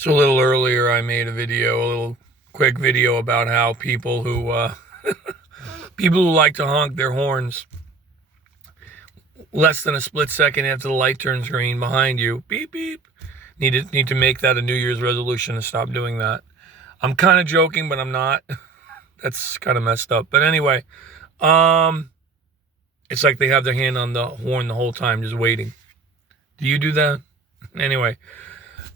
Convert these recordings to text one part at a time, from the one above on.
So a little earlier, I made a little quick video about how people who like to honk their horns less than a split second after the light turns green behind you, beep beep, need to make that a New Year's resolution to stop doing that. I'm kind of joking, but I'm not. That's kind of messed up. But anyway, it's like they have their hand on the horn the whole time, just waiting. Do you do that? Anyway.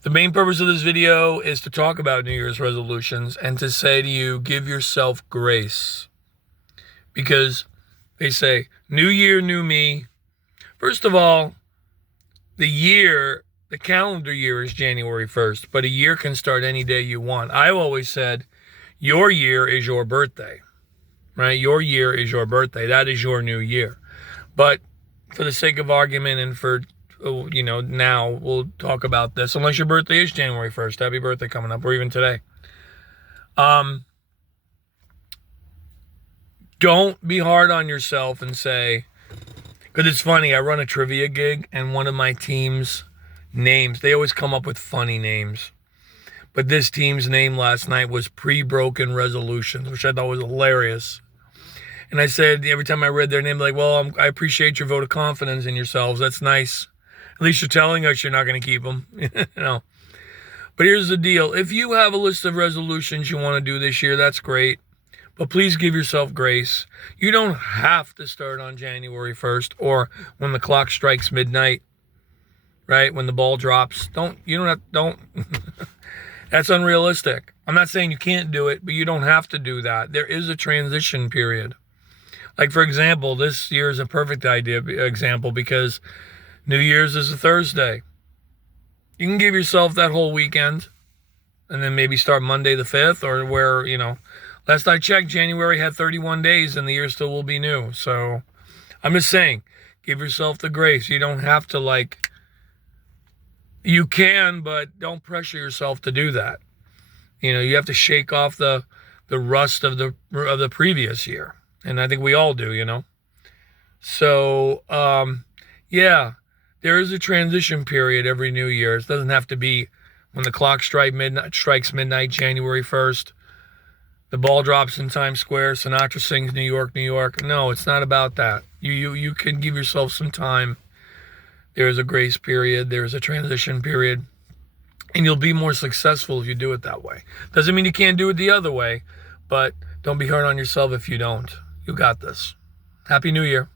The main purpose of this video is to talk about New Year's resolutions and to say to you, give yourself grace. Because they say, new year, new me. First of all, the calendar year is January 1st, but a year can start any day you want. I've always said, your year is your birthday, right? Your year is your birthday. That is your new year. But for the sake of argument and for now we'll talk about this. Unless your birthday is January 1st. Happy birthday coming up, or even today. Don't be hard on yourself and say, because it's funny, I run a trivia gig, and one of my team's names, they always come up with funny names. But this team's name last night was Pre-Broken Resolutions, which I thought was hilarious. And I said, every time I read their name, like, well, I appreciate your vote of confidence in yourselves. That's nice. At least you're telling us you're not going to keep them. But here's the deal. If you have a list of resolutions you want to do this year, that's great. But please give yourself grace. You don't have to start on January 1st or when the clock strikes midnight, right? When the ball drops. Don't. That's unrealistic. I'm not saying you can't do it, but you don't have to do that. There is a transition period. Like, for example, this year is a perfect example because New Year's is a Thursday. You can give yourself that whole weekend and then maybe start Monday the 5th or last I checked, January had 31 days and the year still will be new. So I'm just saying, give yourself the grace. You don't have to you can, but don't pressure yourself to do that. You have to shake off the rust of the previous year. And I think we all do, So, yeah. There is a transition period every New Year. It doesn't have to be when the clock strikes midnight, January 1st. The ball drops in Times Square. Sinatra sings New York, New York. No, it's not about that. You can give yourself some time. There is a grace period. There is a transition period. And you'll be more successful if you do it that way. Doesn't mean you can't do it the other way, but don't be hard on yourself if you don't. You got this. Happy New Year.